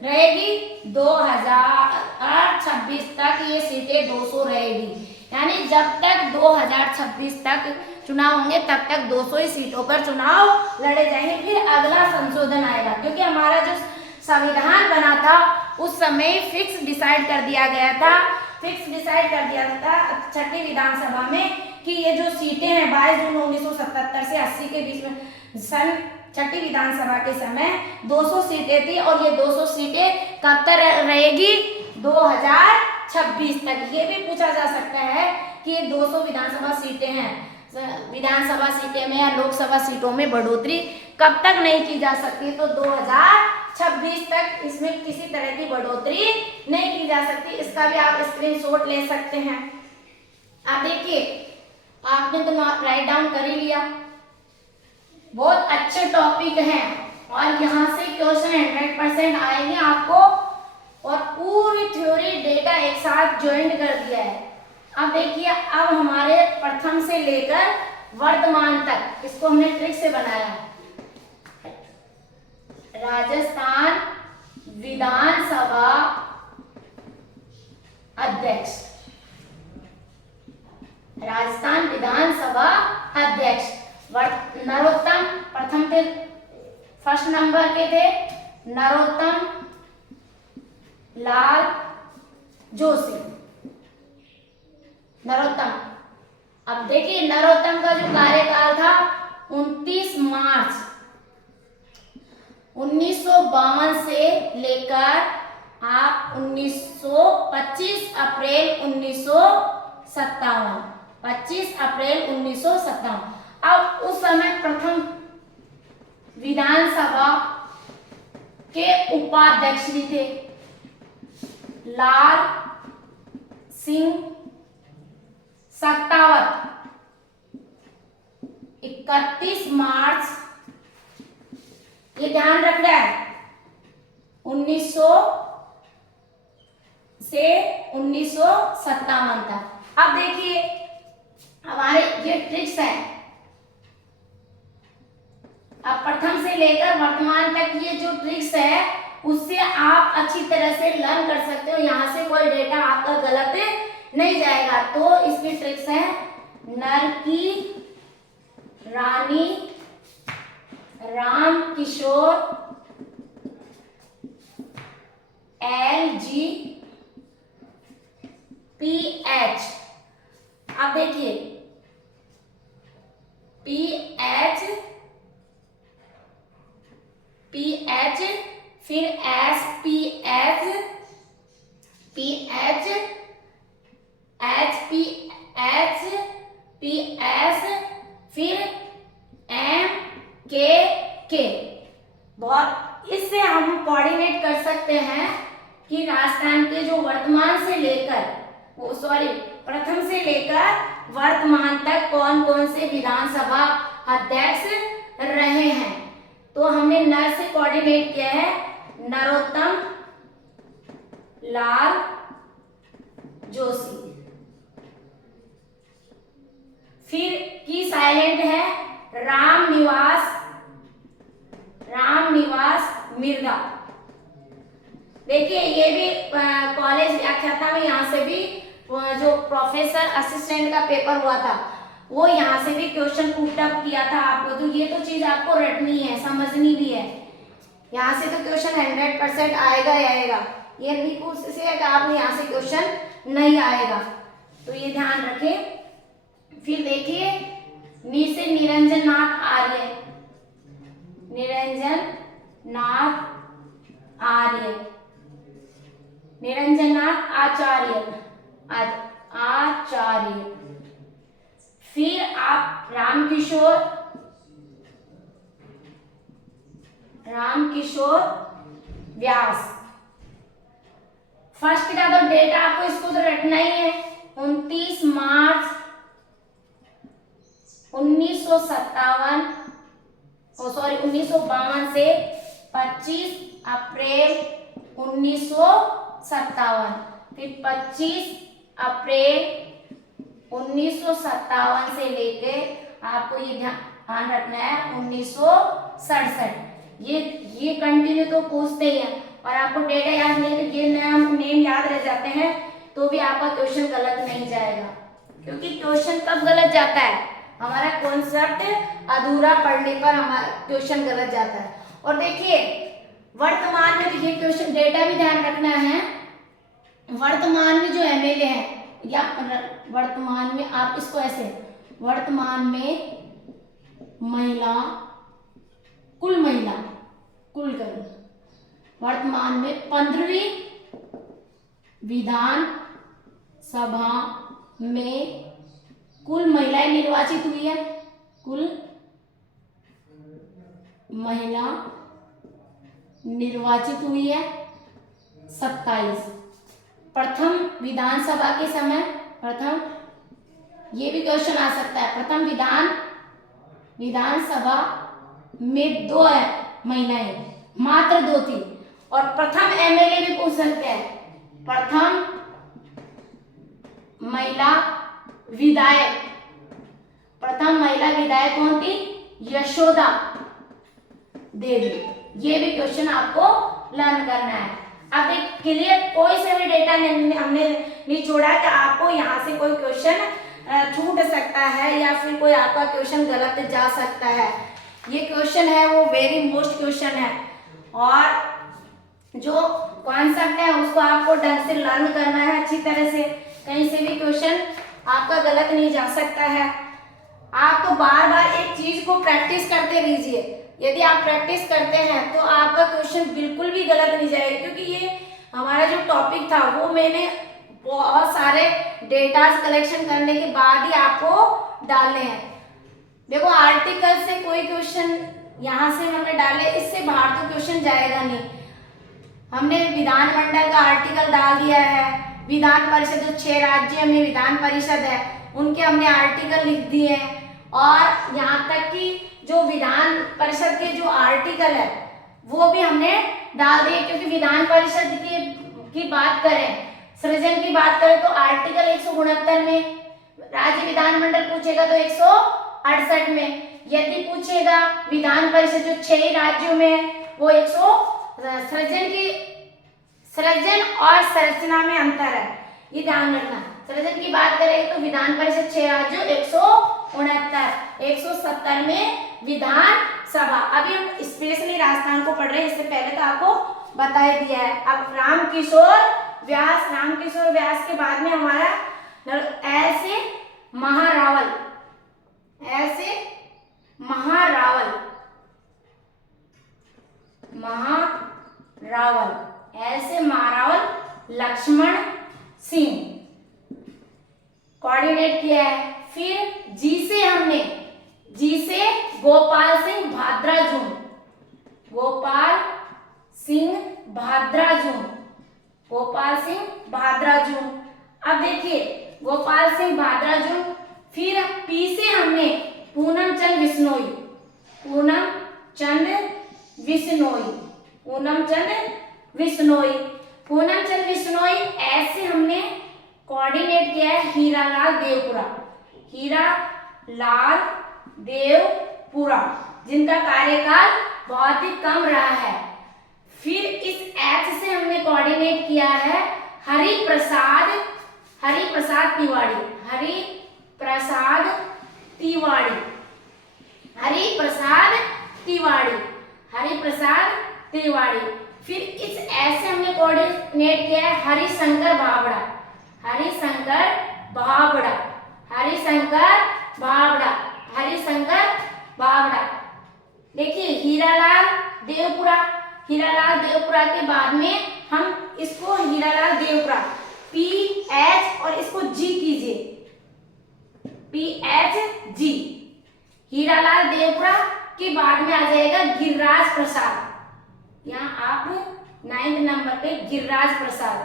रहेगी 2026 तक ये सीटें 200 रहेगी। यानी जब तक 2026 तक चुनाव होंगे तब तक 200 ही सीटों पर चुनाव लड़े जाएंगे। फिर अगला संशोधन आएगा, क्योंकि हमारा जो संविधान बना था उस समय फिक्स डिसाइड कर दिया गया था छठी विधानसभा में कि ये जो सीटें हैं 22 जून 1977 से 80 के बीच में सन छठी विधानसभा के समय 200 सीटें थी और ये 200 सीटें कब तक रहेगी 2026 तक। ये भी पूछा जा सकता है कि ये 200 विधानसभा सीटें हैं, विधानसभा सीटें में या लोकसभा सीटों में बढ़ोतरी कब तक नहीं की जा सकती, तो 2026 तक इसमें किसी तरह की बढ़ोतरी नहीं की जा सकती। इसका भी आप स्क्रीनशॉट ले सकते हैं। आप देखिए आपने तो राइट डाउन कर ही लिया, बहुत अच्छे टॉपिक हैं और यहाँ से क्वेश्चन 100% आएंगे आपको और पूरी थ्योरी डेटा एक साथ ज्वाइन कर दिया है। अब देखिए अब हमारे प्रथम से लेकर वर्तमान तक इसको हमने ट्रिक से बनाया। राजस्थान विधानसभा अध्यक्ष, राजस्थान विधानसभा अध्यक्ष नरोत्तम प्रथम थे, फर्स्ट नंबर के थे नरोत्तम लाल जोशी। नरोत्तम, अब देखिए नरोत्तम का जो कार्यकाल था 29 मार्च 1952 से लेकर आप 25 अप्रैल 1957, 25 अप्रैल 1957। अब उस समय प्रथम विधानसभा के उपाध्यक्ष भी थे लाल सिंह सत्तावत। 31 मार्च, ये ध्यान रखना है, 1900 से 1957 तक। अब देखिए हमारे ये ट्रिक्स हैं, अब प्रथम से लेकर वर्तमान तक ये जो ट्रिक्स है उससे आप अच्छी तरह से लर्न कर सकते हो, यहाँ से कोई डेटा आपका गलत नहीं जाएगा। तो इसकी ट्रिक्स है नर की रानी राम किशोर LG PH। अब देखिए PH फिर SPH PH HPH PS फिर MKK। बहुत इससे हम कोऑर्डिनेट कर सकते हैं कि राजस्थान के जो वर्तमान से लेकर प्रथम से लेकर वर्तमान तक कौन कौन से विधानसभा अध्यक्ष रहे हैं। तो हमने नर से कोऑर्डिनेट किया है नरोत्तम लाल जोशी। फिर की साइलेंट है राम निवास मिर्गा। देखिए ये भी कॉलेज व्याख्याता में यहाँ से भी जो प्रोफेसर असिस्टेंट का पेपर हुआ था वो यहाँ से भी क्वेश्चन पुट अप किया था आपको। तो ये तो चीज आपको रटनी है, समझनी भी है, यहाँ से तो क्वेश्चन 100% आएगा ही आएगा। ये नहीं पूछ से कि आपने यहाँ से क्वेश्चन नहीं आएगा, तो ये ध्यान रखें। फिर देखिए नी से निरंजन नाथ आर्य, निरंजन नाथ आचार्य फिर आप रामकिशोर व्यास। फर्स्ट का तो डेट आपको इसको तो रटना ही है, 29 मार्च 1952 से 25 अप्रैल 1957। फिर 25 अप्रैल 1957 से लेके आपको ये ध्यान ध्यान रखना है 1967। ये कंटिन्यू तो पूछते ही हैं और आपको डेटा याद नहीं है तो ये नेम याद रह जाते हैं तो भी आपका क्वेश्चन गलत नहीं जाएगा, क्योंकि क्वेश्चन कब गलत जाता है, हमारा कॉन्सेप्ट अधूरा पढ़ने पर हमारा क्वेश्चन गलत जाता है। और देखिए वर्तमान में देखिए क्वेश्चन डेटा भी ध्यान रखना है। वर्तमान में जो एमएलए है या वर्तमान में आप इसको ऐसे वर्तमान में महिला कुल करें वर्तमान में 15वीं विधान सभा में कुल महिलाएं निर्वाचित हुई है, कुल महिला निर्वाचित हुई है 27। प्रथम विधानसभा के समय प्रथम ये भी क्वेश्चन आ सकता है, प्रथम विधानसभा में 2 महिलाएं, मात्र 2 थी। और प्रथम एमएलए भी पूछ सकते हैं, प्रथम महिला विधायक कौन थी, यशोदा देवी। ये भी क्वेश्चन आपको लर्न करना है। अब एक क्लियर कोई से भी डेटा हमने नहीं छोड़ा कि आपको यहाँ से कोई क्वेश्चन छूट सकता है या फिर कोई आपका क्वेश्चन गलत जा सकता है। ये क्वेश्चन है वो वेरी मोस्ट क्वेश्चन है और जो कॉन्सेप्ट है उसको आपको ढंग से लर्न करना है अच्छी तरह से, कहीं से भी क्वेश्चन आपका गलत नहीं जा सकता है। आप तो बार बार एक चीज को प्रैक्टिस करते रहिए, यदि आप प्रैक्टिस करते हैं तो आपका क्वेश्चन बिल्कुल भी गलत नहीं जाएगा, क्योंकि ये हमारा जो टॉपिक था वो मैंने बहुत सारे डेटास कलेक्शन करने के बाद ही आपको डालने हैं। देखो आर्टिकल से कोई क्वेश्चन यहाँ से हमने डाले, इससे बाहर तो क्वेश्चन जाएगा नहीं। हमने विधानमंडल का आर्टिकल डाल दिया है, विधान परिषद जो 6 राज्य में विधान परिषद है उनके हमने आर्टिकल लिख दिए हैं, और यहाँ तक कि जो विधान परिषद के जो आर्टिकल है वो भी हमने डाल दिए, क्योंकि विधान परिषद की बात करें, सृजन की बात करें तो आर्टिकल 169 में, राज्य विधानमंडल पूछेगा तो 168 में, यदि पूछेगा विधान परिषद जो 6 राज्यों में वो सृजन और संरचना में अंतर है, ये ध्यान रखना। सृजन की बात करें तो विधान परिषद 6 राज्यों 170 में विधान सभा। अभी हम स्पेशली राजस्थान को पढ़ रहे हैं, इससे पहले तो आपको बता ही दिया है। अब रामकिशोर व्यास के बाद में हमारा ऐसे महारावल लक्ष्मण सिंह कोऑर्डिनेट किया है। फिर जी से गोपाल सिंह भाद्राजू। अब देखिए गोपाल सिंह भाद्राजू। फिर पी से हमने पूनम चंद बिश्नोई। ऐसे हमने कोऑर्डिनेट किया है हीरालाल देवपुरा, जिनका कार्यकाल बहुत ही कम रहा है। फिर इस एच से हमने कोऑर्डिनेट किया है हरिप्रसाद तिवाड़ी। फिर इस एस से हमने कोऑर्डिनेट किया है हरिशंकर भावड़ा। देखिए हीरालाल देवपुरा के बाद में हम इसको हीरालाल देवपुरा PH और इसको G कीजिए, PH G। हीरालाल देवपुरा के बाद में आ जाएगा गिरिराज प्रसाद। यहाँ आप 9th नंबर पे गिरिराज प्रसाद।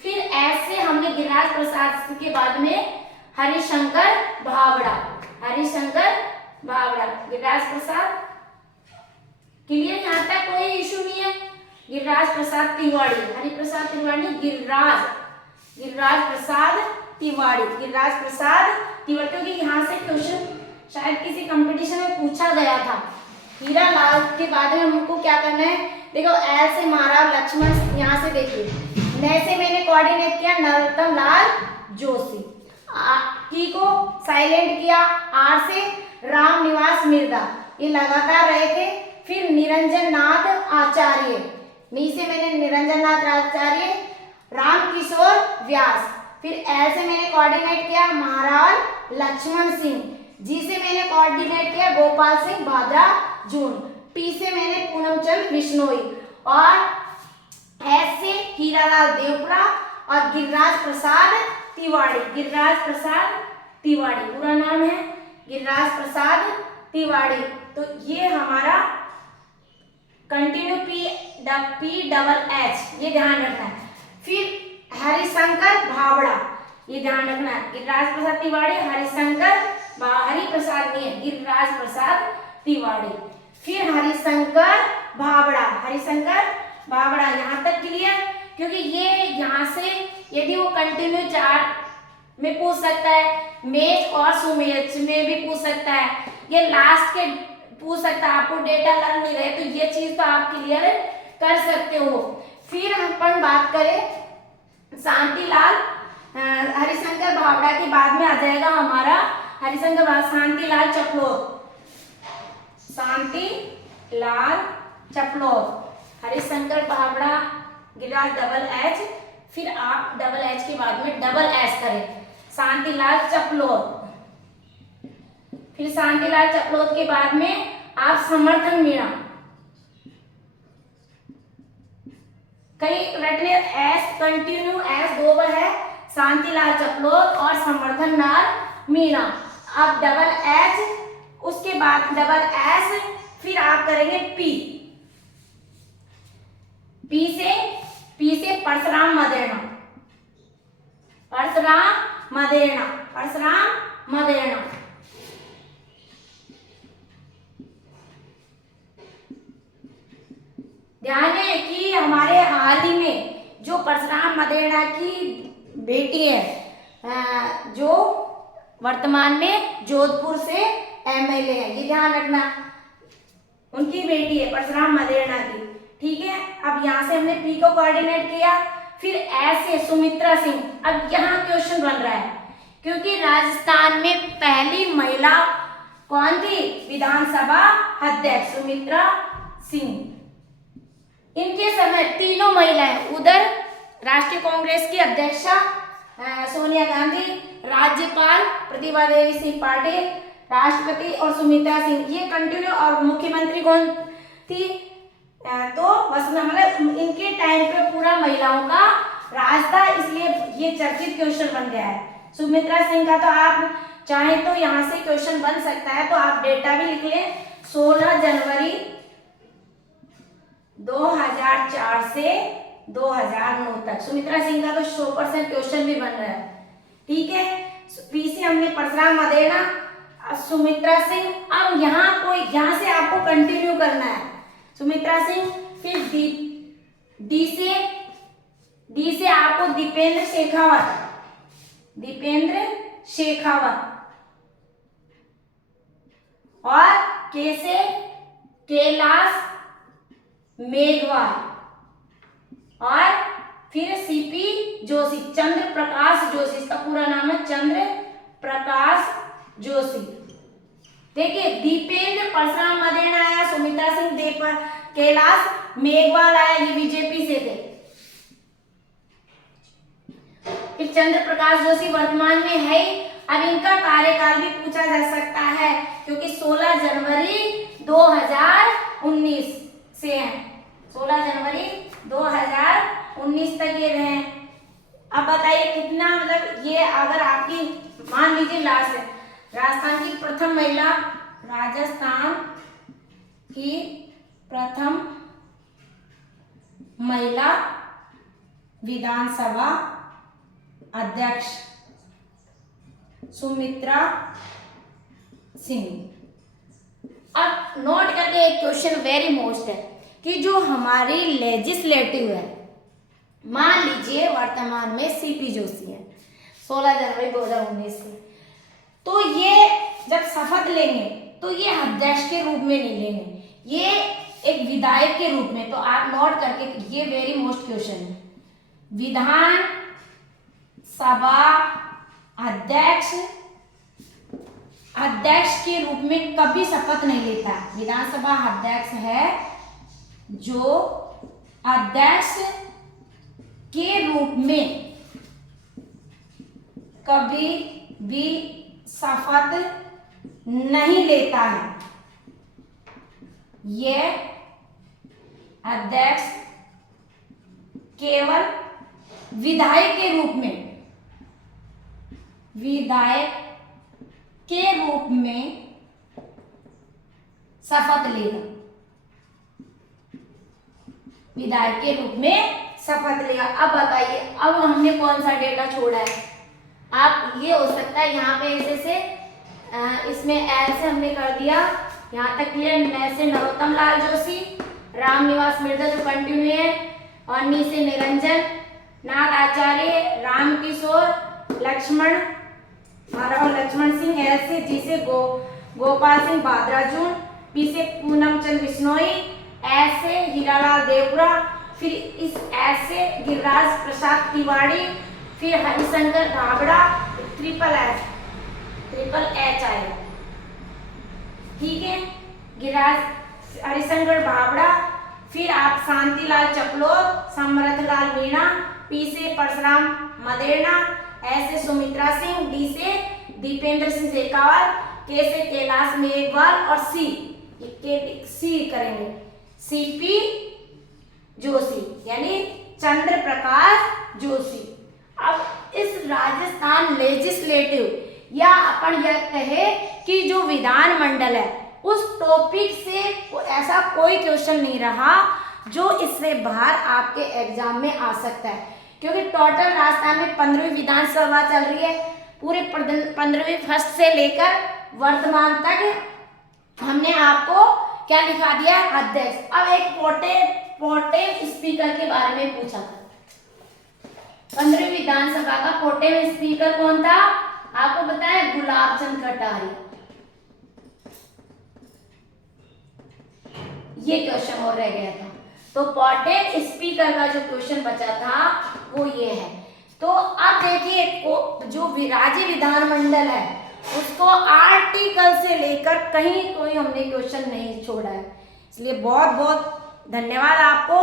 फिर ऐसे हमने गिरिराज प्रसाद के बाद में हरिशंकर भावड़ा, गिरिराज प्रसाद। क्लियर? यहाँ तक कोई इशू नहीं है। गिरिराज प्रसाद तिवाड़ी, हरिप्रसाद तिवाड़ी, गिरिराज प्रसाद तिवारी, गिरिराज प्रसाद तिवारी, क्योंकि यहाँ से क्वेश्चन शायद किसी कंपटीशन में पूछा गया था। हीरा लाल के बाद में हमको क्या करना है, देखो एल से महाराव लक्ष्मण, यहाँ से देखिए न से मैंने कोऑर्डिनेट किया नरोत्तम लाल जोशी, टी को साइलेंट किया, आर से राम निवास मिर्दा, ये लगातार रहे थे। फिर निरंजन नाथ आचार्य, नी से मैंने निरंजन नाथ आचार्य, राम किशोर व्यास, फिर एल से मैंने कोऑर्डिनेट किया महाराज लक्ष्मण सिंह, जी से मैंने कोऑर्डिनेट किया गोपाल सिंह भाद्रा जून, पी से मैंने पूनमचंद बिश्नोई, और एस से हीरालाल देवपुरा और गिरिराज प्रसाद तिवारी, गिरिराज प्रसाद तिवारी पूरा नाम है गिरिराज प्रसाद तिवारी। तो ये हमारा कंटिन्यू पी डबल एच, ये ध्यान रखना है। फिर हरिशंकर भावड़ा, ये ध्यान रखना है, गिरिराज प्रसाद तिवारी, हरिशंकर हरि प्रसाद नहीं है, गिरिराज प्रसाद तिवारी। फिर हरिशंकर भावड़ा, हरिशंकर भावड़ा, यहाँ तक क्लियर, क्योंकि ये यहाँ से यदि वो कंटिन्यू चार में पूछ सकता है, मैच और सुमेच में भी पूछ सकता है, ये लास्ट के पूछ सकता है, आपको डेटा लर्न नहीं रहे तो ये चीज तो आप क्लियर कर सकते हो। फिर हम अपन बात करें शांतिलाल, हरिशंकर भावड़ा के बाद में आ जाएगा हमारा हरिशंकर शांतिलाल चपलोर, शांतिलाल चपलोर, हरिशंकर भावड़ा गिरिराज डबल एच, फिर आप डबल एच के बाद में डबल एस करें शांतिलाल चपलोर, फिर शांतिलाल चपलोर के बाद में आप समर्थन मीणा, कई रटने एस कंटिन्यू एस दो बार है, शांतिलाल चपलोर और समर्थन लाल मीणा। अब डबल एच उसके बाद डबल एस, फिर आप करेंगे पी, पी से परशुराम मदेरणा, परशुराम मदेरणा, परशुराम मदेरणा। ध्यान है कि हमारे हाल ही में जो परशुराम मदेरणा की बेटी है, जो वर्तमान में जोधपुर से एमएलए है, ये ध्यान रखना, उनकी बेटी है परशुराम मदेरणा की, ठीक है। अब यहाँ से हमने पी को कोऑर्डिनेट किया, फिर एस से सुमित्रा सिंह। अब यहाँ क्वेश्चन बन रहा है, क्योंकि राजस्थान में पहली महिला कौन थी, विधानसभा अध्यक्ष सुमित्रा सिंह। इनके समय तीनों महिलाएं, उधर राष्ट्रीय कांग्रेस की अध्यक्षा सोनिया गांधी, राज्यपाल प्रतिभा देवी सिंह पाटिल, राष्ट्रपति और सुमित्रा सिंह, ये कंटिन्यू, और मुख्यमंत्री कौन थी, तो मतलब इनके टाइम पे पूरा महिलाओं का राज था, इसलिए ये चर्चित क्वेश्चन बन गया है। सुमित्रा सिंह का तो आप चाहे तो यहाँ से क्वेश्चन बन सकता है, तो आप डेटा भी लिख लें, 16 जनवरी 2004 से 2009 तक। सुमित्रा सिंह का तो 100% क्वेश्चन भी बन रहा है, ठीक है। पी से हमने परशुराम मदेरणा, सुमित्रा सिंह। अब यहाँ से आपको कंटिन्यू करना है, सुमित्रा सिंह, फिर डी से आपको दीपेंद्र शेखावत, दीपेंद्र शेखावत, और के से कैलाश मेघवाल, और फिर सीपी जोशी, चंद्र प्रकाश जोशी, इसका पूरा नाम है चंद्र प्रकाश जोशी। देखिए दीपेंद्र परशुराम मदेरणा आया, सुमित्रा सिंह कैलाश मेघवाल आया, ये बीजेपी से थे। फिर चंद्र प्रकाश जोशी वर्तमान में है, अब इनका कार्यकाल भी पूछा जा सकता है, क्योंकि 16 जनवरी 2019 से है, 16 जनवरी 2019 तक ये रहे। अब बताइए कितना, मतलब ये अगर आपकी मान लीजिए लास्ट है, राजस्थान की प्रथम महिला, राजस्थान की प्रथम महिला विधानसभा अध्यक्ष सुमित्रा सिंह। अब नोट करके एक क्वेश्चन वेरी मोस्ट है कि जो हमारी लेजिस्लेटिव है, मान लीजिए वर्तमान में सीपी जोशी है, 16 जनवरी 2019 से। तो ये जब शपथ लेंगे तो ये अध्यक्ष के रूप में नहीं लेंगे, ये एक विधायक के रूप में। तो आप नोट करके, ये वेरी मोस्ट क्वेश्चन है। विधान सभा अध्यक्ष के रूप में कभी शपथ नहीं लेता। विधानसभा अध्यक्ष है जो अध्यक्ष के रूप में कभी भी शपथ नहीं लेता है। यह अध्यक्ष केवल विधायक के रूप में शपथ लेगा, विधायक के रूप में शपथ लेगा। अब बताइए, अब हमने कौन सा डेटा छोड़ा है? आप ये हो सकता है यहाँ पे ऐसे से इसमें ऐसे हमने कर दिया, यहाँ तक क्लियर। न से नरोत्तम लाल जोशी, राम निवास मिर्जा जो कंटिन्यू है, और नी से निरंजन नाथ आचार्य, राम किशोर, लक्ष्मण सिंह, ऐसे जी से गोपाल सिंह भाद्राजून, पी से पूनम चंद बिश्नोई, ऐसे हीरालाल देवपुरा, फिर इस ऐसे गिरिराज प्रसाद तिवारी, फिर हरिशंकर भाबड़ा, ट्रिपल एच आएगा, ठीक है। गिरिराज हरिशंकर भाबड़ा, फिर आप शांतिलाल चपलोत, समर्थलाल मीणा, पी से परशुराम मदेरना, ऐसे सुमित्रा सिंह, डी से दीपेंद्र सिंह शेखावत, के से कैलाश मेघवाल, और सी करेंगे सीपी जोशी यानी चंद्र प्रकाश जोशी। अब इस राजस्थान लेजिस्लेटिव या अपन यह कहे कि जो विधानमंडल है उस टॉपिक से ऐसा कोई क्वेश्चन नहीं रहा जो इससे बाहर आपके एग्जाम में आ सकता है, क्योंकि टोटल राजस्थान में 15वीं विधानसभा चल रही है। पूरे 15वीं फर्स्ट से लेकर वर्तमान तक हमने आपको क्या लिखा दिया है? अध्यक्ष। अब एक प्रोटेम स्पीकर के बारे में पूछा था। 15वीं विधानसभा का प्रोटेम स्पीकर कौन था? आपको बताया, गुलाब चंद कटारिया। ये क्वेश्चन और रह गया था। तो प्रोटेम स्पीकर का जो क्वेश्चन बचा था वो ये है। तो अब देखिए, जो राज्य विधानमंडल है उसको आर्टिकल से लेकर कहीं कोई हमने क्वेश्चन नहीं छोड़ा है, इसलिए बहुत बहुत धन्यवाद आपको।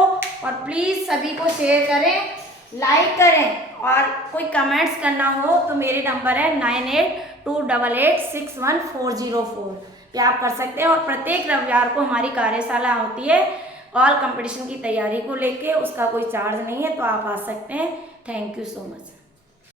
और प्लीज सभी को शेयर करें, लाइक करें, और कोई कमेंट्स करना हो तो मेरे नंबर है 9828861404 पे आप कर सकते हैं। और प्रत्येक रविवार को हमारी कार्यशाला होती है ऑल कंपटीशन की तैयारी को लेके, उसका कोई चार्ज नहीं है, तो आप आ सकते हैं। Thank you so much.